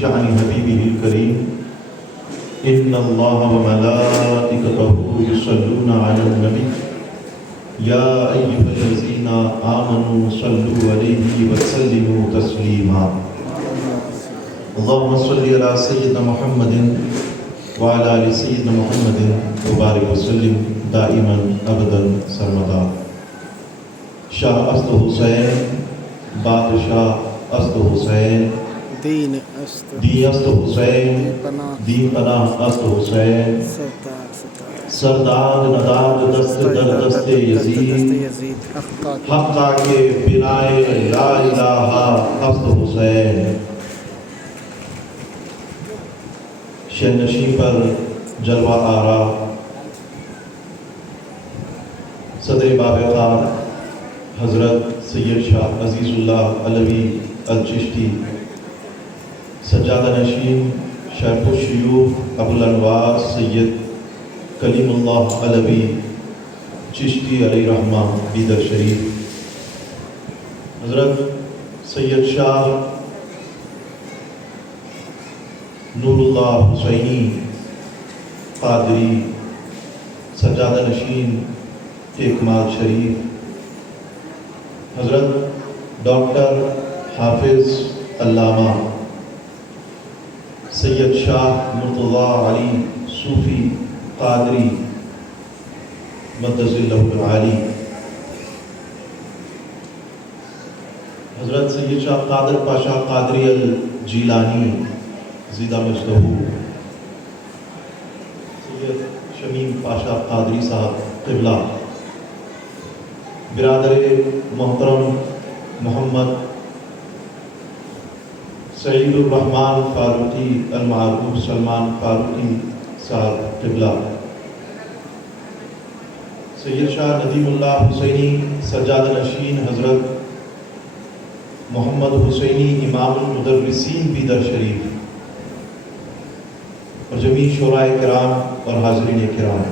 شأن حبیبہ الکریم ان اللہ وملائکتہ یصلون علی النبی یا ایہا الذین آمنوا صلوا علیہ وسلموا تسلیما اللہم صلی علی سیدنا محمد وعلی آل سیدنا محمد وبارک وسلم دائما ابدا سرمدا۔ شاہ است حسین بادشاہ است حسین دین است حسین دین پناہ است حسین سردار نداد دست در دست یزید حقا کے بنائے لا الہ است حسین۔ شہنشین پر جلوہ آرا صدر بابقار حضرت سید شاہ عزیز اللہ علوی الچشتی، سجادہ نشین شیخ الشیوخ ابوالانوار سید کلیم اللہ علوی چشتی علیہ رحمہ بیدر شریف، حضرت سید شاہ نور اللہ حسینی قادری سجادہ نشین کمال شریف، حضرت ڈاکٹر حافظ علامہ سید شاہ مرتضیٰ علی صوفی قادری مدظ اللہ العالی، حضرت سید شاہ قادر پاشا قادری الجیلانی زیدہ مجدہ، سید شمیم پاشا قادری صاحب قبلہ، برادر محترم محمد سعید الرحمن فاروقی المعروف سلمان فاروقی صاحب قبلہ، سید شاہ ندیم اللہ حسینی سجادہ نشین حضرت محمد حسینی امام المدرسین بیدر شریف، اور جمیع شورائے کرام اور حاضرین کرام،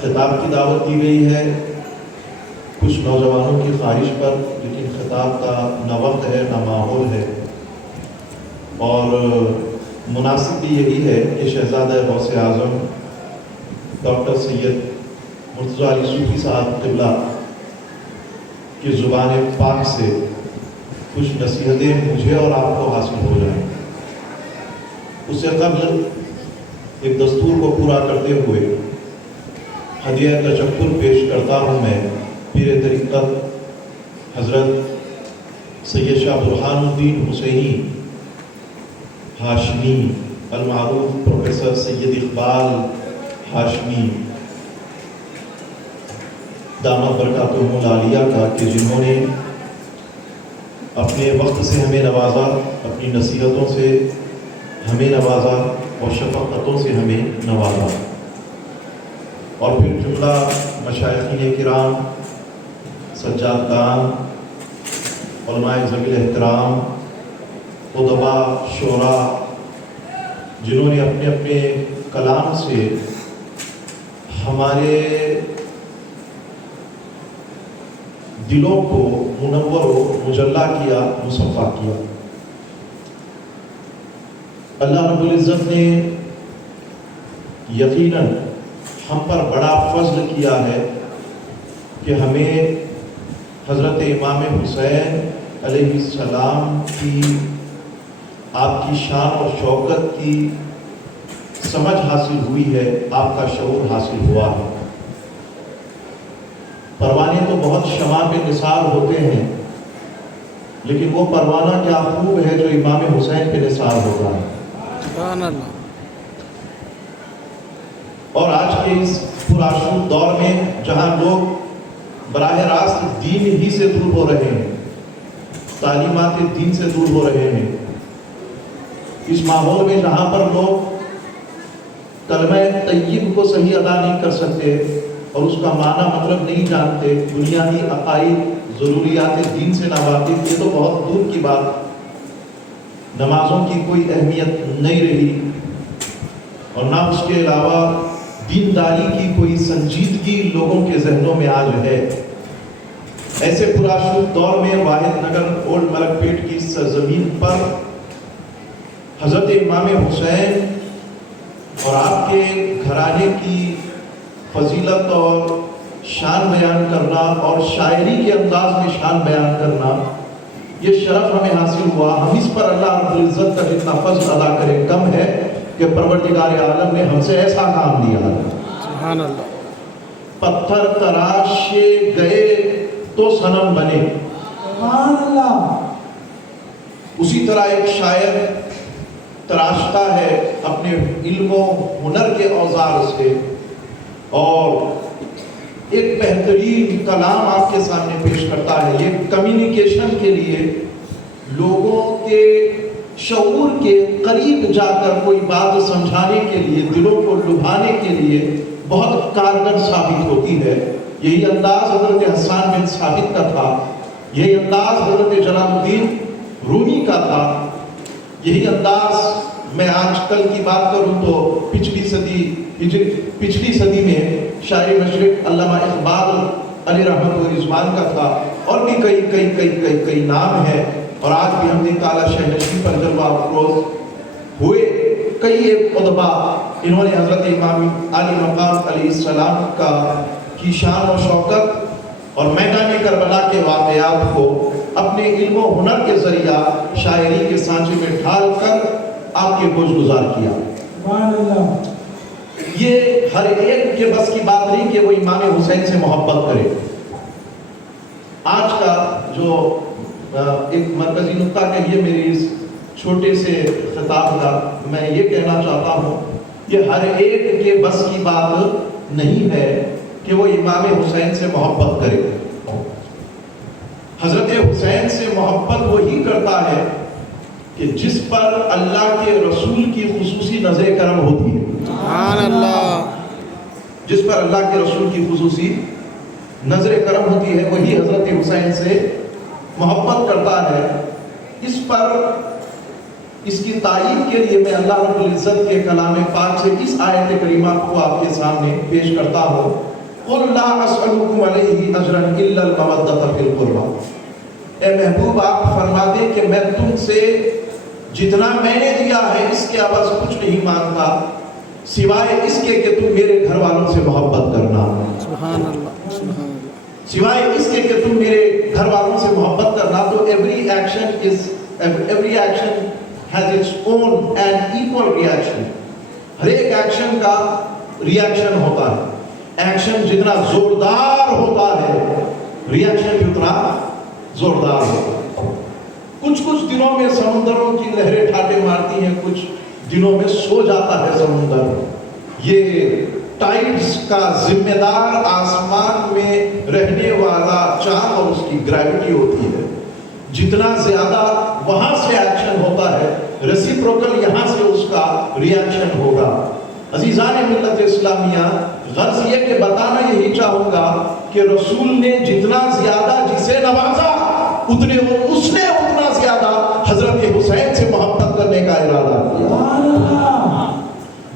خطاب کی دعوت دی گئی ہے کچھ نوجوانوں کی خواہش پر، لیکن خطاب کا نہ وقت ہے نہ ماحول ہے، اور مناسب بھی یہی ہے کہ شہزادہ غوث اعظم ڈاکٹر سید مرتضیٰ علی صوفی صاحب قبلہ کی زبان پاک سے کچھ نصیحتیں مجھے اور آپ کو حاصل ہو جائیں۔ اس سے قبل ایک دستور کو پورا کرتے ہوئے ہدیہ تشکر پیش کرتا ہوں میں پیر طریقت حضرت سید شاہ برہان الدین حسینی ہاشمی المعروف پروفیسر سید اقبال ہاشمی دامت برکاتہم العالیہ کا، کہ جنہوں نے اپنے وقت سے ہمیں نوازا، اپنی نصیحتوں سے ہمیں نوازا اور شفقتوں سے ہمیں نوازا، اور پھر جملہ مشائخین کرام، سجادگان، علماء ذوی الاحترام، ادباء، شعراء، جنہوں نے اپنے اپنے کلام سے ہمارے دلوں کو منور و مجلہ کیا، مصفا کیا۔ اللہ رب العزت نے یقیناً ہم پر بڑا فضل کیا ہے کہ ہمیں حضرت امام حسین علیہ السلام کی، آپ کی شان اور شوکت کی سمجھ حاصل ہوئی ہے، آپ کا شعور حاصل ہوا ہے۔ پروانے تو بہت شمع پہ نثار ہوتے ہیں، لیکن وہ پروانہ کیا خوب ہے جو امام حسین پہ نثار ہوتا ہے۔ سبحان اللہ۔ اور آج کے اس پرآشوب دور میں جہاں لوگ براہ راست دین ہی سے دور ہو رہے ہیں، تعلیمات دین سے دور ہو رہے ہیں، اس ماحول میں جہاں پر لوگ کلمہ طیب کو صحیح ادا نہیں کر سکتے اور اس کا معنی مطلب نہیں جانتے، بنیادی عقائد ضروریات دین سے ناواقف، یہ تو بہت دور کی بات، نمازوں کی کوئی اہمیت نہیں رہی، اور نہ اس کے علاوہ دینداری کی کوئی سنجیدگی لوگوں کے ذہنوں میں آج ہے۔ ایسے پرآشوب دور میں واحد نگر اولڈ ملک پیٹ کی सरजमीन पर हज़रत इमाम हुसैन और आपके घराने की फजीलत और शान बयान करना और शायरी के अंदाज में शान बयान करना, ये शरफ हमें हासिल हुआ। हम इस पर अल्लाह रब्बुल इज़्ज़त का जितना फज़्ल अदा करें कम है कि परवरदिगार आलम ने हमसे ऐसा काम लिया है। सुभान अल्लाह। पत्थर तराशे गए तो सनम बने। सुभान अल्लाह। उसी तरह एक शायर तराशता है अपने इल्म हुनर के औजार से और एक बेहतरीन कलाम आपके सामने पेश करता है। ये कम्युनिकेशन के लिए, लोगों के शऊर के करीब जाकर कोई बात समझाने के लिए, दिलों को लुभाने के लिए बहुत कारगर साबित होती है। यही अंदाज हज़रत हसन बिन साबित का था, यही अंदाज हज़रत जलालुद्दीन रूमी का था, यही अंदाज मैं आजकल की बात करूं तो पिछली सदी में शायर मशरिक अल्लामा इकबाल अली रहमत रिजवान का था, और भी कई नाम हैं। और आज भी हमने ताला शहनशी पर जलवा अफरोज हुए कई एक उदबा, इन्होंने हज़रत इमाम अली मकाम अलैहिस्सलाम का की शान और शौकत और मैदान करबला के वाक़यात को अपने इल्म और हुनर के ज़रिया शायरी के सांचे में ढाल कर आपके गोशगुजार किया। सुभान अल्लाह। ये हर एक के बस की बात नहीं कि वो इमाम हुसैन से मोहब्बत करे। आज का जो एक मरकजी नुक्ता कहिए मेरी इस छोटे से खिताब का, मैं ये कहना चाहता हूँ, ये हर एक के बस की बात नहीं है कि वो इमाम हुसैन से मोहब्बत करे। हज़रत हुसैन से मोहब्बत वही करता है कि जिस पर अल्लाह के रसूल की खुसूसी नज़र करम होती है। सुभान अल्लाह। जिस पर अल्लाह के रसूल की खुसूसी नज़र करम होती है, वही हज़रत हुसैन से मोहब्बत करता है। इस पर इसकी तायीद के लिए मैं अल्लाह रब्बुल इज़्ज़त के कलाम पाक से इस आयत करीमा को आपके सामने पेश करता हूँ। क़ुल ला अस्अलुकुम अलैहि अजरन इल्लल मवद्दत फिल क़ुर्बा। ए महबूब, आप फरमा दें कि मैं तुमसे जितना मैंने दिया है इसके अवज़ कुछ नहीं मांगता, सिवाय इसके कि तुम मेरे घर वालों से मोहब्बत करना। सुभान अल्लाह। सुभान अल्लाह। सिवाय इसके कि तुम मेरे घर वालों से मोहब्बत करना। तो every action has its own and equal reaction. हर एक एक्शन का रिएक्शन होता है। एक्शन जितना जोरदार होता है, रिएक्शन भी उतना जोरदार होता है। कुछ दिनों में समुद्रों की लहरें ठाटे मारती हैं, कुछ दिनों में सो जाता है समुद्र। ये टाइड्स का जिम्मेदार आसमान में रहने वाला चांद और उसकी ग्रेविटी होती है। जितना ज्यादा वहां से एक्शन होता है, रेसिप्रोकल यहां से उसका रिएक्शन होगा। अजीजान मिल्लत इस्लामिया, गर्ज ये कि बताना यही चाहूंगा कि रसूल ने जितना ज्यादा जिसे नवाजा उसने उतना ज्यादा हजरत हुसैन से मोहब्बत करने का इरादा किया।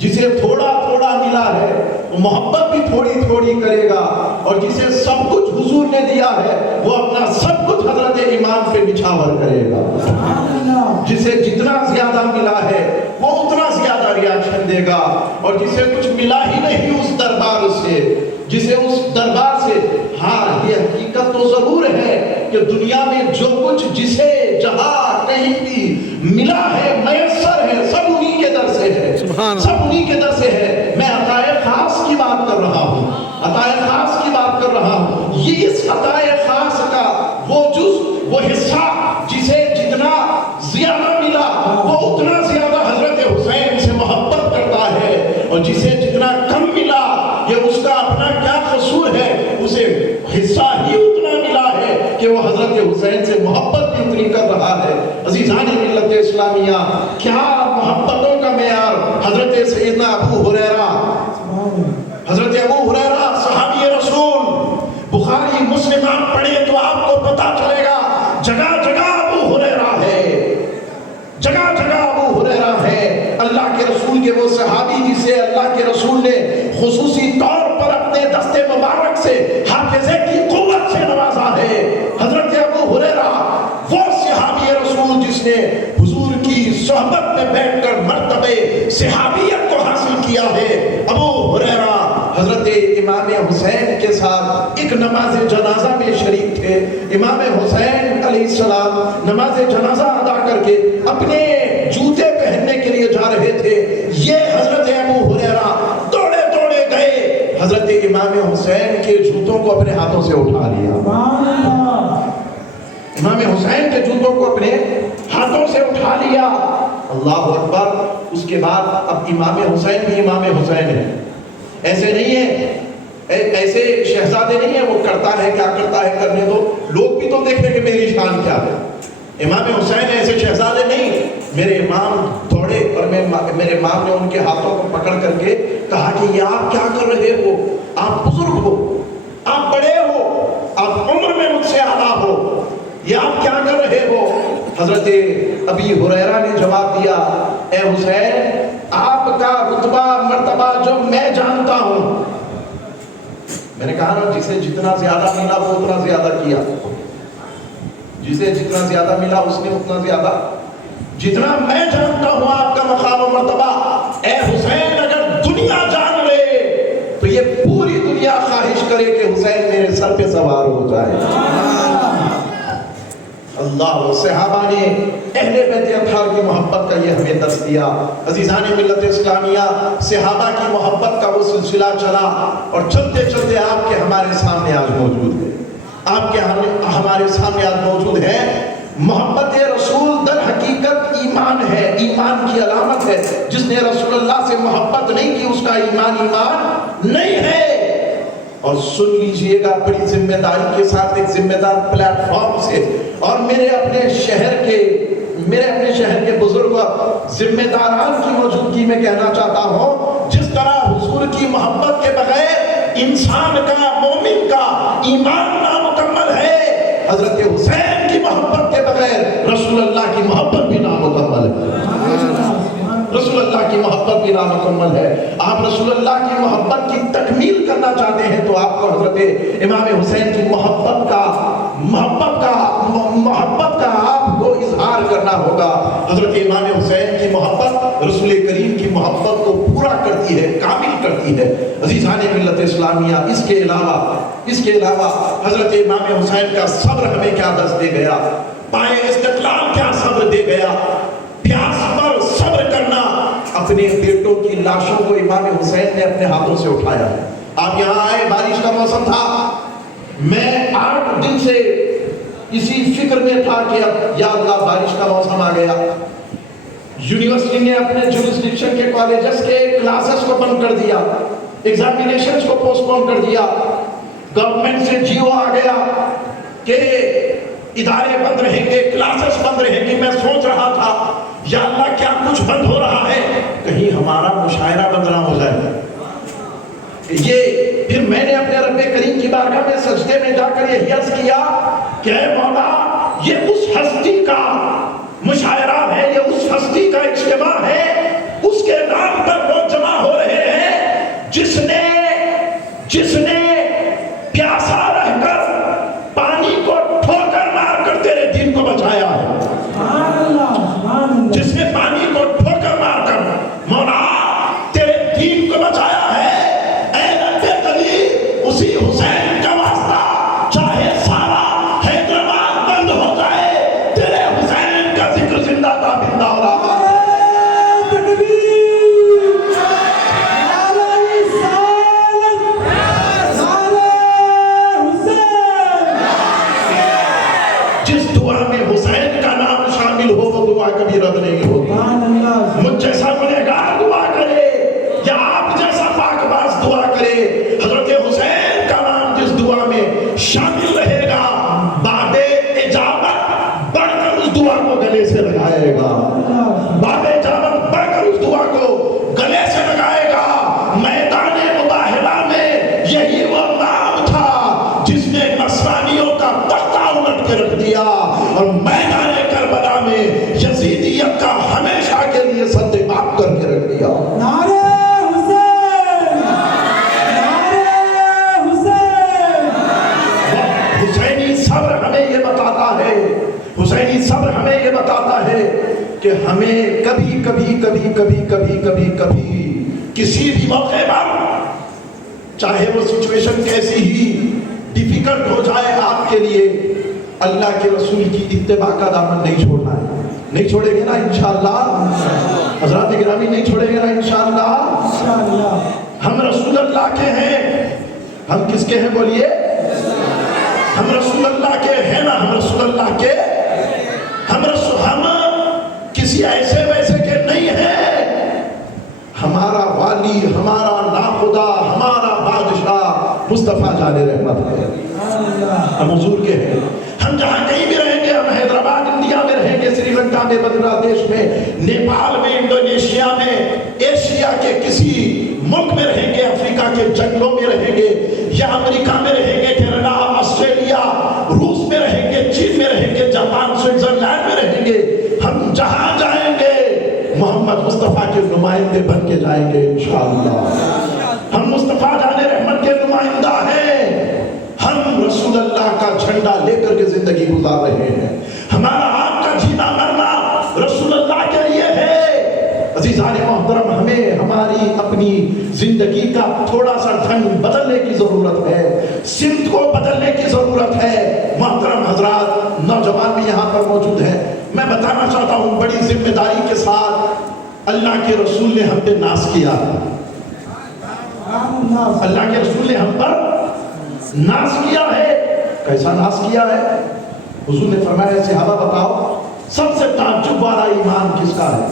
जिसे थोड़ा थोड़ा मिला है वो मोहब्बत भी थोड़ी थोड़ी करेगा, और जिसे सब कुछ हुजूर ने दिया है वो अपना सब कुछ हजरत इमाम पे निछावर करेगा। जिसे जितना ज्यादा मिला है वो उतना ज्यादा रिएक्शन देगा, और जिसे कुछ मिला ही नहीं उस दरबार से, जिसे उस दरबार से, हाँ ये हकीकत तो जरूर है कि दुनिया में जो कुछ जिसे जहां कहीं भी मिला है, मयस्सर है, सब उन्हीं के दर से है, सब उन्हीं के दर से है। मैं अताए खास की बात कर रहा हूँ, अताए खास की बात कर रहा हूँ। ये इस अताए खास का वो जुज़, वो हिस्सा जिसे जितना ज्यादा मिला वो उतना ज्यादा हजरत हुसैन से मोहब्बत करता है, और जिसे जितना कम मिला ये उसका अपना क्या कसूर है, उसे हिस्सा ही उतना मिला है कि वो हजरत हुसैन से मोहब्बत भी उतनी कर रहा है। अज़ीज़ान मिल्लत इस्लामिया, क्या मोहब्बतों का मेयार। हजरत सैयदना अबू हुरैरा, हजरत अबू हुरैरा सहाबी रसूल, बुखारी मुस्लिम आप पढ़े तो आपको पता चलेगा जगह जगह अबू हुरैरा है, जगह जगह अबू हुरैरा है। अल्लाह के रसूल के वो सहाबी जिसे अल्लाह के रसूल ने खुसूसी तौर पर अपने दस्ते मुबारक से हाफिज़े की कुव्वत से नवाजा है, हजरत अबू हुरैरा वो सहाबी रसूल रसूल जिसने हुजूर की सोहबत में बैठकर मर्तबे सहाबियत को हासिल किया है, अबू हुरैरा हजरत इमाम हुसैन के साथ एक नमाज जनाजा में शरीक थे। इमाम हुसैन अलैहिस्सलाम नमाज जनाजा अदा करके अपने जूते पहनने के लिए जा रहे थे। ये हजरत अबू हुरैरा दौड़े दौड़े गए, हजरत इमाम हुसैन के जूतों को अपने हाथों से उठा लिया। इमाम हुसैन के जूतों को अपने हाथों से उठा लिया। अल्लाह अकबर। उसके बाद अब इमाम हुसैन भी इमाम हुसैन है, ऐसे नहीं है, ऐसे शहजादे नहीं है वो करता है क्या करता है करने दो, लोग भी तो देखें कि मेरी शान क्या है। इमाम हुसैन ऐसे शहजादे नहीं। मेरे इमाम दौड़े और मेरे इमाम ने उनके हाथों को पकड़ करके कहा कि ये आप क्या कर रहे हो, आप बुजुर्ग हो, आप बड़े हो, आप उम्र में मुझसे आला हो, ये आप क्या कर रहे हो। हजरत अबी हुरैरा ने जवाब दिया, ए हुसैन आपका रुतबा मर्तबा जो मैं जानता हूं। मैंने कहा ना जिसे जितना ज्यादा मिला वो उतना ज्यादा किया, जिसे जितना ज्यादा मिला उसने उतना ज्यादा। जितना मैं जानता हूं आपका मकाम और मर्तबा, ए हुसैन अगर दुनिया जान ले तो ये पूरी दुनिया ख्वाहिश करे कि हुसैन मेरे सर पे सवार हो जाए। अल्लाह। सहाबा ने अहले बैत अतहार की मोहब्बत का ये हमें दर्स दिया। अजीज़ान मिल्लत इस्लामिया, सहाबा की मोहब्बत का वो सिलसिला चला और चलते चलते आपके हमारे सामने आज मौजूद है, आपके हमारे सामने आज मौजूद है। मोहब्बत रसूल दर हकीकत ईमान है, ईमान की अलामत है। जिसने रसूलुल्लाह से मोहब्बत नहीं की उसका ईमान नहीं है। और सुन लीजिएगा बड़ी जिम्मेदारी के साथ, एक जिम्मेदार प्लेटफॉर्म से, और मेरे अपने शहर के बुजुर्ग जिम्मेदारान की मौजूदगी में कहना चाहता हूं, जिस तरह हुजूर की मोहब्बत के बगैर इंसान का, मोमिन का ईमान नामुकम्मल है, हजरत हुसैन की मोहब्बत के बगैर रसूलुल्लाह की मोहब्बत भी नामुकम्मल है। रसूलुल्लाह की मोहब्बत भी नामुकम्मल है। आप रसूलुल्लाह की मोहब्बत की तकमील करना चाहते हैं तो आपको हजरत इमाम हुसैन की मोहब्बत का आपको इजहार करना होगा। हजरत इमाम हुसैन की मोहब्बत रसूल करीम की मोहब्बत को पूरा करती है, कामिल करती है। अजीज़ान मिल्लत इस्लामिया, इसके अलावा हजरत इमाम हुसैन का सब्र हमें क्या दर्स दे गया, पाए इस्तिक़लाल क्या सब्र दे गया, प्यास पर सब्र करना। अपने बेटों की लाशों को इमाम हुसैन ने अपने हाथों से उठाया। आप यहाँ आए, बारिश का मौसम था, मैं 8 दिन से इसी फिक्र में था कि अब या अल्लाह बारिश का मौसम आ गया। यूनिवर्सिटी ने अपने जुरिस्डिक्शन के कॉलेजेस के क्लासेस को बंद कर दिया, एग्जामिनेशंस को पोस्टपोन कर दिया। गवर्नमेंट से जियो आ गया कि इदारे बंद रहेंगे, क्लासेस बंद रहेंगी। मैं सोच रहा था या अल्लाह क्या कुछ बंद हो रहा है, कहीं हमारा मुशायरा बंद ना हो जाए। ये फिर मैंने अपने रब्बे करीम की बारगाह में सजदे में जाकर ये अर्ज किया कि ऐ मौला, ये उस हस्ती का मुशायरा है, ये उस हस्ती का इज्तिमा है, उसके नाम पर लोग जमा हो रहे हैं जिसने प्यासा रहकर पानी को ठोकर मारकर तेरे दीन को बचाया है, जिसने पानी को ठोकर मारकर मौला तेरे दीन को बचाया है। ऐ रब्बे करीम, उसी हुसैन का वास्ता चाहे सारा हैदराबाद बंद हो जाए, तेरे हुसैन का जिक्र जिंदा था बिंदा हो रहा है। जिस दुआ में हुसैन का नाम शामिल हो वो दुआ कभी रद्द नहीं होगी। मुझ जैसा गुनहगार दुआ करे या आप जैसा पाकबाज दुआ करे, हजरत हुसैन का नाम जिस दुआ में शामिल रहेगा, बाबे इजाबत बढ़कर उस दुआ को गले से लगाएगा, बाबे इजाबत बढ़कर उस दुआ को गले से लगाएगा। मैदाने मुबाहिला में यही वो नाम था जिसने नस्रानियों का तख्ता उलट के रख दिया, और मैदाने करबला में यजीदियत का हमेशा के लिए सद्देबाप करके रख दिया। नारे हुसैन, नारे हुसैन। हुसैनी सब्र हमें ये बताता है, हुसैनी सब्र हमें ہمیں یہ بتاتا ہے کہ ہمیں کبھی کبھی کبھی کبھی کبھی کبھی کبھی کسی بھی موقع پر چاہے وہ سچویشن کیسی ہی ڈیفیکلٹ ہو جائے آپ کے لیے اللہ کے رسول کی اتباع کا دامن نہیں چھوڑنا ہے. نہیں چھوڑیں گے نا انشاءاللہ حضرات گرامی؟ نہیں چھوڑیں گے نا انشاءاللہ؟ ہم رسول اللہ کے ہیں. ہم کس کے ہیں بولیے؟ ہم رسول اللہ کے ہیں نا. ہم رسول اللہ کے ہم کسی ایسے ویسے کے نہیں ہیں. ہمارا والی، ہمارا ناخدا، ہمارا بادشاہ مصطفیٰ جان رحمت ہے. ہم حضور کے ہیں. ہم جہاں کہیں بھی رہیں گے، ہم حیدرآباد انڈیا میں رہیں گے، سری لنکا میں، بنگلہ دیش میں، نیپال میں، انڈونیشیا میں، ایشیا کے کسی ملک میں رہیں گے، افریقہ کے جنگلوں میں رہیں گے، یا امریکہ میں رہیں گے، کینیڈا، آسٹریلیا، روس میں رہیں گے، چین میں رہیں گے، جاپان، سوئٹزرلینڈ میں رہیں گے. ہم جہاں جائیں گے محمد مصطفیٰ کے نمائندے بن کے جائیں گے انشاءاللہ. ہم مصطفیٰ جان رحمت کے نمائندہ ہیں. ہم رسول اللہ کا جھنڈا لے کر کے زندگی گزار رہے ہیں. ہمارا آپ کا جینا مرنا رسول اللہ کے لیے ہے. عزیزان محترم، ہمیں ہماری اپنی زندگی کا تھوڑا سا ڈھنگ بدلنے کی ضرورت ہے، سمت کو بدلنے کی ضرورت ہے. محترم حضرات، نوجوان بھی یہاں پر موجود ہیں. میں بتانا چاہتا ہوں بڑی ذمہ داری کے ساتھ اللہ کے رسول نے ہم پہ ناز کیا. اللہ کے رسول نے ہم پر ناز کیا ہے. کیسا ناز کیا ہے؟ حضور نے فرمایا صحابہ بتاؤ سب سے تعجب والا ایمان کس کا ہے؟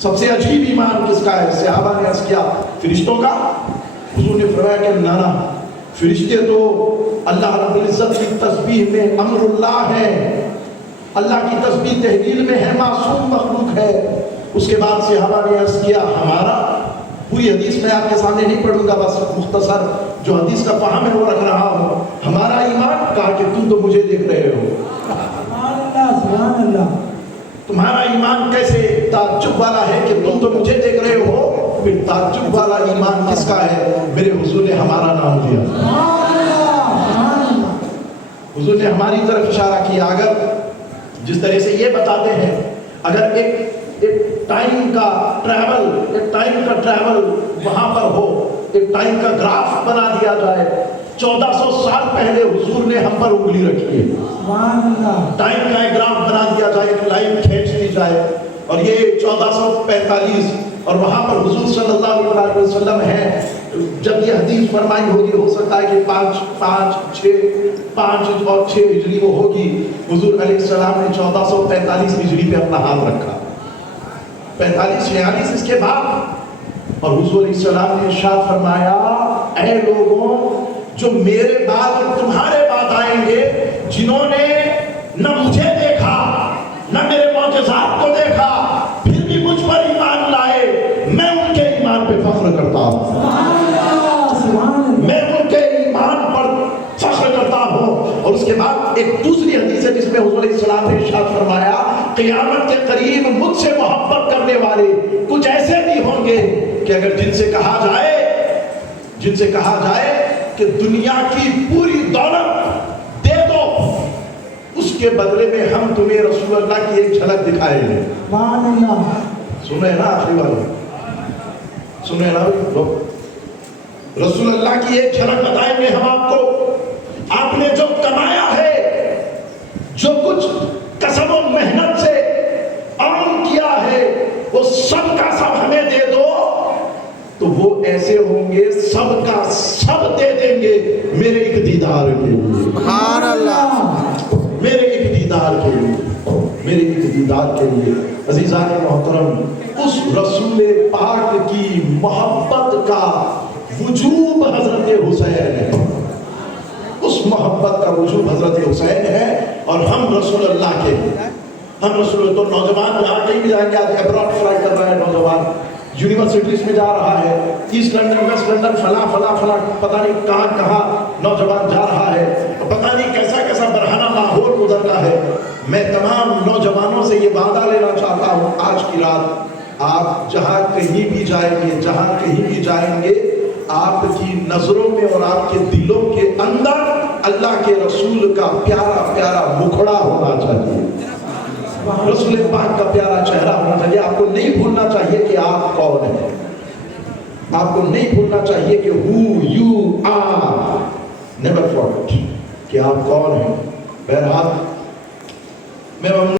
سب سے عجیب ایمان کس کا ہے؟ صحابہ نے عرض کیا فرشتوں کا. حضور نے فرمایا کہ نانا، فرشتے تو اللہ رب العزت کی تسبیح میں امر اللہ ہے، اللہ کی تسبیح تحلیل میں ہے، معصوم مخلوق ہے. اس کے بعد صحابہ نے عرض کیا ہمارا. پوری حدیث میں آپ کے سامنے نہیں پڑھوں گا، بس مختصر جو حدیث کا فہم ہے وہ رکھ رہا ہوں. ہمارا ایمان. کہا کہ تم تو مجھے دیکھ رہے ہو. سبحان اللہ. تمہارا ایمان کیسے تعجب والا ہے کہ تم تو مجھے دیکھ رہے ہو؟ پھر تعجب والا ایمان کس کا ہے؟ میرے حضور نے ہمارا نام لیا. حضور نے ہماری طرف اشارہ کیا. اگر جس طرح سے یہ بتاتے ہیں اگر ایک ٹائم کا ٹریول وہاں پر ہو، ایک ٹائم کا گراف بنا دیا جائے، 1400 سال پہلے حضور نے ہم پر انگلی رکھی ہے. ٹائم کا ایک گراف بنا دیا جائے، ایک لائن کھینچ دی جائے، اور یہ 1445 اور وہاں پر حضور صلی اللہ علیہ وسلم ہے. جب یہ حدیث فرمائی ہوگی ہو سکتا ہے کہ 5 اور 6 ہجری وہ ہوگی. حضور علیہ السلام نے 1445 ہجری پہ اپنا ہاتھ رکھا. 45-46 اس کے بعد، اور حضور علیہ السلام نے ارشاد فرمایا اے لوگوں جو میرے بعد اور تمہارے بعد آئیں گے، جنہوں نے نہ مجھے دیکھا نہ میرے معجزات کو دیکھا پھر بھی مجھ پر ایمان لائے، میں ان کے ایمان پہ فخر کرتا ہوں. میں ان کے ایمان پر فخر کرتا ہوں. اور اس کے بعد ایک دوسری حدیث ہے جس میں حضور علیہ السلام نے ارشاد فرمایا قیامت کے قریب مجھ سے محبت کرنے والے کچھ ایسے بھی ہوں گے کہ اگر جن سے کہا جائے کہ دنیا کی پوری دولت دے دو، اس کے بدلے میں ہم تمہیں رسول اللہ کی ایک جھلک دکھائیں گے. سنیں نا آخری والے، سنیں نا رسول اللہ کی ایک جھلک بتائیں گے ہم آپ کو. آپ نے جو کمایا ہے، جو کچھ کسب و محنت سے عام کیا ہے، وہ سب کا سب ہمیں دے دو، تو وہ ایسے ہوں گے سب کا سب دے دیں گے میرے ایک دیدار کے لیے. سبحان اللہ. میرے ایک دیدار کے لیے، میرے ایک دیدار کے لیے. عزیزان محترم، اس رسول پاک کی محبت کا وجوب حضرت حسین ہے. اس محبت کا وجوب حضرت حسین ہے. اور ہم رسول اللہ کے ہیں. ہم رسول تو نوجوان جہاں کہیں بھی جائیں گے، آج ابراڈ فلائی کر رہا ہے نوجوان، یونیورسٹیز میں جا رہا ہے، ایسٹ لنڈن، ویسٹ لنڈن، فلاں پتہ نہیں کہاں نوجوان جا رہا ہے، پتہ نہیں کیسا برہنہ ماحول ادھر کا ہے. میں تمام نوجوانوں سے یہ وعدہ لینا چاہتا ہوں آج کی رات آپ جہاں کہیں بھی جائیں گے آپ کی نظروں میں اور آپ کے دلوں کے اندر اللہ کے رسول کا پیارا پیارا مکھڑا ہونا چاہیے، رسول پاک کا پیارا چہرہ ہونا چاہیے. آپ کو نہیں بھولنا چاہیے کہ آپ کون ہیں، آپ کو نہیں بھولنا چاہیے کہ who you are. never forget کہ آپ کون ہیں. بہرحال میں